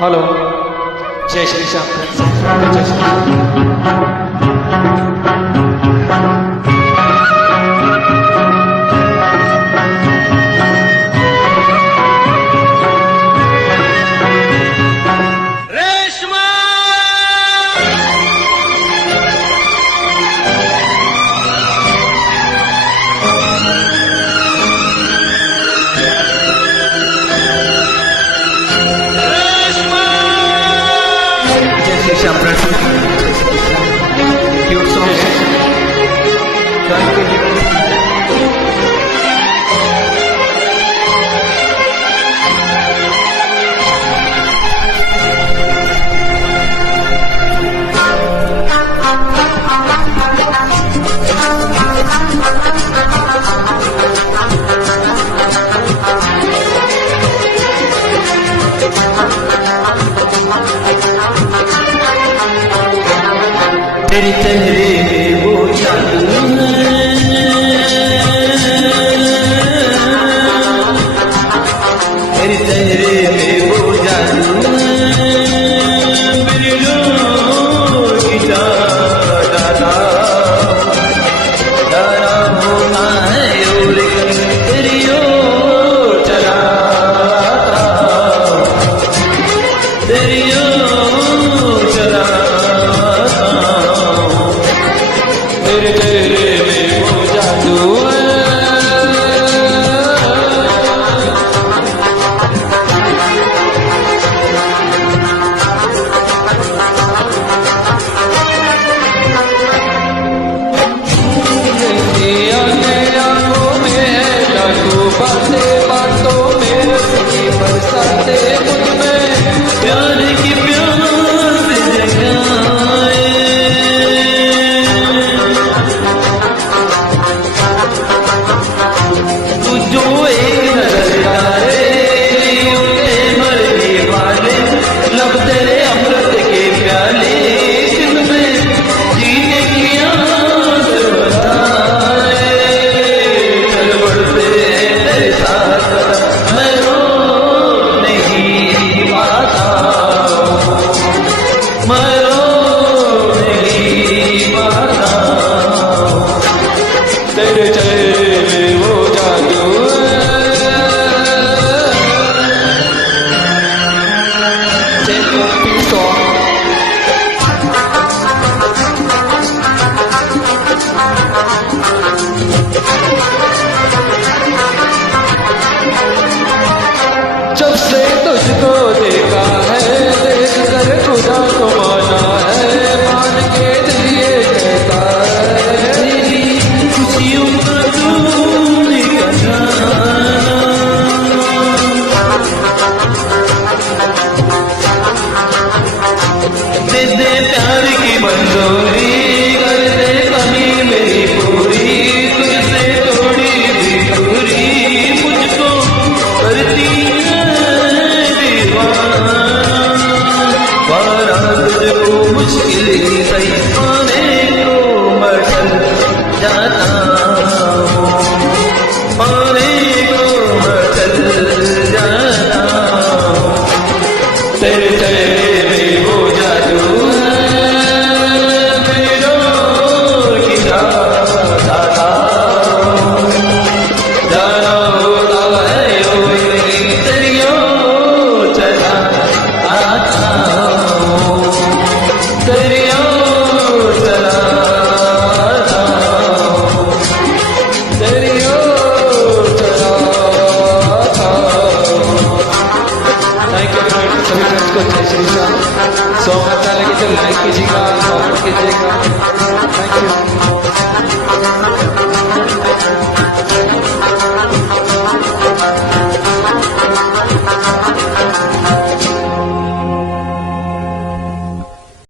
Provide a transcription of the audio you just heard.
Hello जय श्री श्याम जय Shri Shyam. Shyam cute song तेरी चेहरे में वो जादू तेरी चेहरे में वो जादू बिरलों की डाला होना है और तेरी ओर चला तेरी ओर चला तेरे चेहरे में वो जादू है। आंखों में है जादू बातें बातों में रस्सी बरसाते मुझ में प्यार की प्यास जगाए जो एक नजर आए मरने वाले लब तेरे अमृत के प्याले जिनमें जीने की आस बताए चल बढ़ते तेरे साथ मैं रो नहीं पाता मैं रो नहीं पाता तेरे चेहरे में वो जादू जब से तुझको देखा है देख कर खुदा को माना है मान के दिल ये कहता है तेरी खुशियों का तूने खजाना दे दे प्यार की मंजूरी कर दे कमी मेरी पूरी तुझसे थोड़ी भी दूरी मुझको करती है दीवाना तुझको मुश्किल ही सही पाने को मैं चल जाता हूँ पाने को मैं चल जाता हूँ तेरे चेहरे में वो जादू सॉन्ग अच्छा लगे तो लाइक कीजिएगा, कमेंट कीजिएगा। Thank you.